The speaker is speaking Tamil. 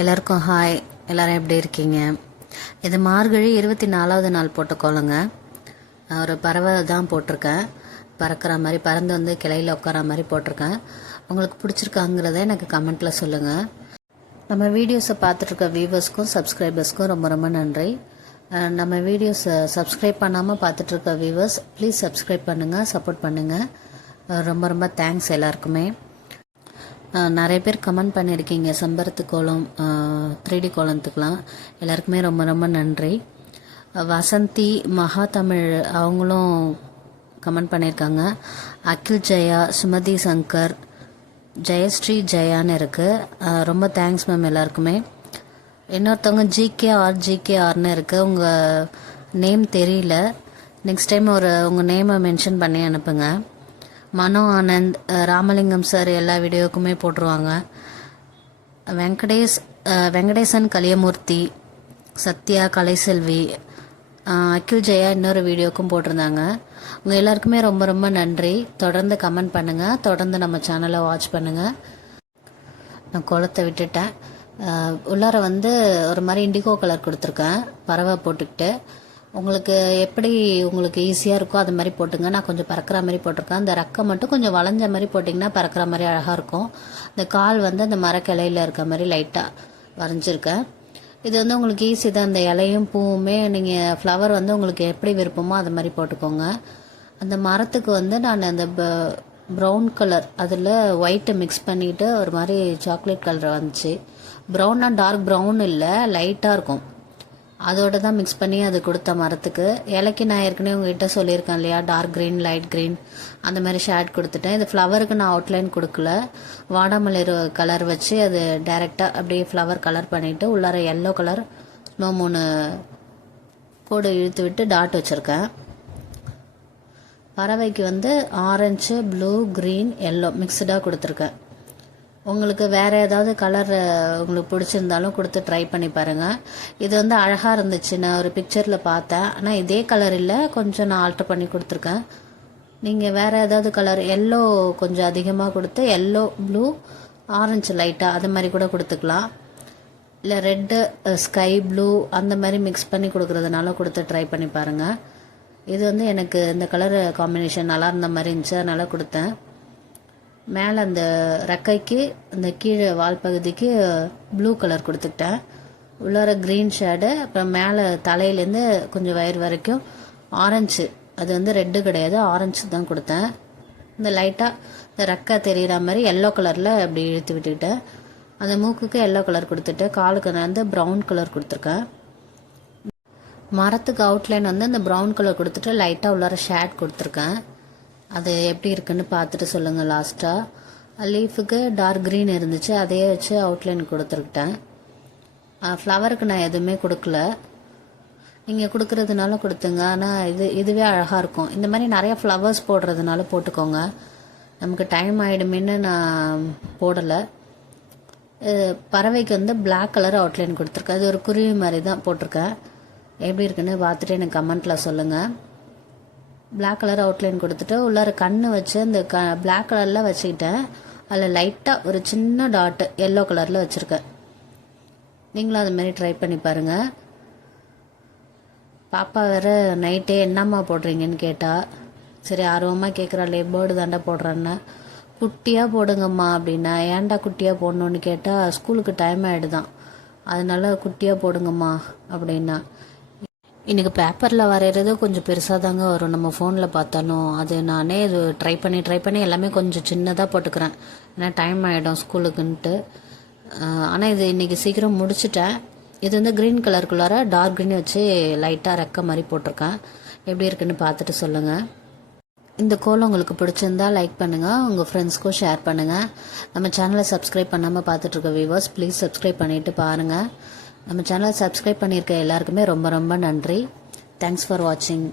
எல்லாருக்கும் ஹாய். எல்லோரும் எப்படி இருக்கீங்க? இது மார்கழி 24வது நாள் போட்ட கோலங்க. ஒரு பறவை தான் போட்டிருக்கேன். பறக்கிற மாதிரி பறந்து வந்து கிளையில் உட்கார மாதிரி போட்டிருக்கேன். உங்களுக்கு பிடிச்சிருக்காங்கிறத எனக்கு கமெண்ட்டில் சொல்லுங்கள். நம்ம வீடியோஸை பார்த்துட்ருக்க வியூவர்ஸ்க்கும் சப்ஸ்கிரைபர்ஸ்க்கும் ரொம்ப ரொம்ப நன்றி. நம்ம வீடியோஸை சப்ஸ்கிரைப் பண்ணாமல் பார்த்துட்ருக்க வியூவர்ஸ் ப்ளீஸ் சப்ஸ்கிரைப் பண்ணுங்கள், சப்போர்ட் பண்ணுங்கள். ரொம்ப ரொம்ப தேங்க்ஸ் எல்லாருக்குமே. நிறைய பேர் கமெண்ட் பண்ணியிருக்கீங்க செம்பருத்து கோலம் 3D கோலத்துக்கெலாம். எல்லாருக்குமே ரொம்ப ரொம்ப நன்றி. வசந்தி மகா தமிழ் அவங்களும் கமெண்ட் பண்ணியிருக்காங்க. அகில் ஜெயா, சுமதி சங்கர், ஜெயஸ்ரீ ஜெயான்னு இருக்குது. ரொம்ப தேங்க்ஸ் மேம் எல்லாருக்குமே. இன்னொருத்தவங்க ஜிகேஆர்னு இருக்குது. உங்கள் நேம் தெரியல, நெக்ஸ்ட் டைம் உங்கள் நேமை மென்ஷன் பண்ணி அனுப்புங்க. மனோ ஆனந்த், ராமலிங்கம் சார் எல்லா வீடியோக்குமே போட்டுருவாங்க. வெங்கடேசன் கலியமூர்த்தி, சத்யா, கலைசெல்வி, அகில் ஜெயா இன்னொரு வீடியோக்கும் போட்டிருந்தாங்க. உங்கள் எல்லாருக்குமே ரொம்ப ரொம்ப நன்றி. தொடர்ந்து கமெண்ட் பண்ணுங்கள், தொடர்ந்து நம்ம சேனலை வாட்ச் பண்ணுங்கள். நான் கோலத்தை விட்டுட்டேன். உள்ளார வந்து ஒரு மாதிரி இண்டிகோ கலர் கொடுத்துருக்கேன் பறவை போட்டுக்கிட்டு. உங்களுக்கு எப்படி உங்களுக்கு ஈஸியாக இருக்கோ அது மாதிரி போட்டுங்க. நான் கொஞ்சம் பறக்கிற மாதிரி போட்டிருக்கேன். அந்த ரெக்கை மட்டும் கொஞ்சம் வளைஞ்ச மாதிரி போட்டிங்கன்னா பறக்கிற மாதிரி அழகாக இருக்கும். இந்த கால் வந்து அந்த மரக்கிளையில் இருக்க மாதிரி லைட்டாக வரைஞ்சிருக்கேன். இது வந்து உங்களுக்கு ஈஸி தான். அந்த இலையும் பூவுமே நீங்கள் ஃப்ளவர் வந்து உங்களுக்கு எப்படி விருப்பமோ அது மாதிரி போட்டுக்கோங்க. அந்த மரத்துக்கு வந்து நான் அந்த ப்ரௌன் கலர் அதில் ஒயிட்டை மிக்ஸ் பண்ணிவிட்டு ஒரு மாதிரி சாக்லேட் கலர் வந்துச்சு. ப்ரௌன்னா டார்க் ப்ரௌன் இல்லை, லைட்டாக இருக்கும். அதோட தான் மிக்ஸ் பண்ணி அது கொடுத்த மரத்துக்கு. இலைக்கு நான் ஏற்கனவே உங்ககிட்ட சொல்லியிருக்கேன் இல்லையா, டார்க் க்ரீன், லைட் க்ரீன் அந்த மாதிரி ஷேட் கொடுத்துட்டேன். இது ஃப்ளவருக்கு நான் அவுட்லைன் கொடுக்கல, வாடாமல்லி கலர் வச்சு அது டைரெக்டாக அப்படியே ஃப்ளவர் கலர் பண்ணிவிட்டு உள்ளார எல்லோ கலர் 3 கோடு இழுத்து விட்டு டாட் வச்சுருக்கேன். பறவைக்கு வந்து ஆரஞ்சு, ப்ளூ, க்ரீன், எல்லோ மிக்ஸ்டாக கொடுத்துருக்கேன். உங்களுக்கு வேறு ஏதாவது கலர் உங்களுக்கு பிடிச்சிருந்தாலும் கொடுத்து ட்ரை பண்ணி பாருங்கள். இது வந்து அழகாக இருந்துச்சு. நான் ஒரு பிக்சரில் பார்த்தேன், ஆனால் இதே கலர் இல்லை, கொஞ்சம் நான் ஆல்ட்ரு பண்ணி கொடுத்துருக்கேன். நீங்கள் வேறு ஏதாவது கலர் எல்லோ கொஞ்சம் அதிகமாக கொடுத்து எல்லோ, ப்ளூ, ஆரஞ்சு லைட்டாக அது மாதிரி கூட கொடுத்துக்கலாம். இல்லை ரெட்டு, ஸ்கை ப்ளூ அந்த மாதிரி மிக்ஸ் பண்ணி கொடுக்குறதுனால கொடுத்து ட்ரை பண்ணி பாருங்கள். இது வந்து எனக்கு இந்த கலர் காம்பினேஷன் நல்லா இருந்த மாதிரி இருந்துச்சு, அதனால் கொடுத்தேன். மேலே அந்த ரெக்கைக்கு அந்த கீழே வால் பகுதிக்கு ப்ளூ கலர் கொடுத்துக்கிட்டேன். உள்ளார க்ரீன் ஷேடு, அப்புறம் மேலே தலையிலேருந்து கொஞ்சம் வயிறு வரைக்கும் ஆரஞ்சு, அது வந்து ரெட்டு கிடையாது, ஆரஞ்சு தான் கொடுத்தேன். இந்த லைட்டாக இந்த ரெக்கை தெரிகிற மாதிரி எல்லோ கலரில் அப்படி இழுத்து விட்டுக்கிட்டேன். அந்த மூக்குக்கு எல்லோ கலர் கொடுத்துட்டு காலுக்கு நான் வந்து ப்ரௌன் கலர் கொடுத்துருக்கேன். மரத்துக்கு அவுட்லைன் வந்து அந்த ப்ரௌன் கலர் கொடுத்துட்டு லைட்டாக உள்ளார ஷேட் கொடுத்துருக்கேன். அது எப்படி இருக்குன்னு பார்த்துட்டு சொல்லுங்கள். லாஸ்ட்டாக லீஃபுக்கு டார்க் க்ரீன் இருந்துச்சு, அதையே வச்சு அவுட்லைன் கொடுத்துருக்கிட்டேன். ஃப்ளவருக்கு நான் எதுவுமே கொடுக்கல, நீங்கள் கொடுக்குறதுனால கொடுத்துங்க. ஆனால் இதுவே அழகாக இருக்கும். இந்த மாதிரி நிறையா ஃப்ளவர்ஸ் போடுறதுனால போட்டுக்கோங்க. நமக்கு டைம் ஆகிடுமேன்னு நான் போடலை. பறவைக்கு வந்து பிளாக் கலர் அவுட்லைன் கொடுத்துருக்கேன். அது ஒரு குருவி மாதிரி தான் போட்டிருக்கேன். எப்படி இருக்குன்னு பார்த்துட்டு எனக்கு கமெண்ட்டில் சொல்லுங்கள். பிளாக் கலர் அவுட்லைன் கொடுத்துட்டு உள்ளார கண்ணு வச்சு அந்த பிளாக் கலரில் வச்சுக்கிட்டேன். அதில் லைட்டாக ஒரு சின்ன டாட்டு எல்லோ கலரில் வச்சுருக்கேன். நீங்களும் அதுமாரி ட்ரை பண்ணி பாருங்கள். பாப்பா வேறு நைட்டே என்னம்மா போடுறீங்கன்னு கேட்டால், சரி ஆர்வமாக கேட்குறாளே பேர்டு தாண்டா போடுறேன்னு. குட்டியாக போடுங்கம்மா அப்படின்னா, ஏன்டா குட்டியாக போடணுன்னு கேட்டால் ஸ்கூலுக்கு டைம் ஆகிடுதான், அதனால குட்டியாக போடுங்கம்மா அப்படின்னா. இன்றைக்கி பேப்பரில் வரைகிறது கொஞ்சம் பெருசாக தாங்க வரும் நம்ம ஃபோனில் பார்த்தாலும். அது நானே இது ட்ரை பண்ணி எல்லாமே கொஞ்சம் சின்னதாக போட்டுக்கிறேன், ஏன்னா டைம் ஆகிடும் ஸ்கூலுக்குன்ட்டு. ஆனால் இது இன்றைக்கி சீக்கிரம் முடிச்சுட்டேன். இது வந்து க்ரீன் கலருக்குள்ளார டார்க் க்ரீன் வச்சு லைட்டாக ரெக்க மாதிரி போட்டிருக்கேன். எப்படி இருக்குன்னு பார்த்துட்டு சொல்லுங்கள். இந்த கோலம் உங்களுக்கு பிடிச்சிருந்தா லைக் பண்ணுங்கள், உங்கள் ஃப்ரெண்ட்ஸ்க்கும் ஷேர் பண்ணுங்கள். நம்ம சேனலை சப்ஸ்கிரைப் பண்ணாமல் பார்த்துட்ருக்க வியூவர்ஸ் ப்ளீஸ் சப்ஸ்கிரைப் பண்ணிவிட்டு பாருங்கள். நம்ம சேனலை சப்ஸ்கிரைப் பண்ணியிருக்க எல்லாருக்குமே ரொம்ப ரொம்ப நன்றி. தேங்க்ஸ் ஃபார் வாட்சிங்.